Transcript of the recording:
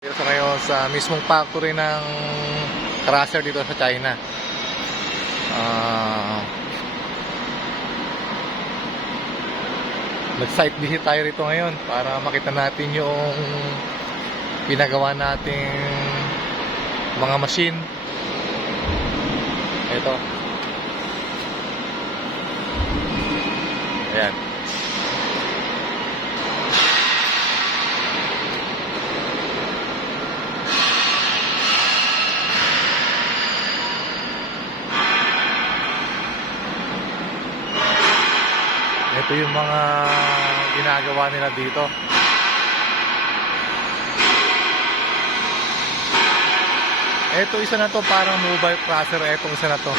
Dito ngayon sa mismong factory ng crusher dito sa China. Nag-site visit tayo rito ngayon para makita natin yung pinagawa nating mga machine. Ito. Ayan. Ito yung mga ginagawa nila dito. Ito isa na to, parang mobile crusher. Etong isa na to.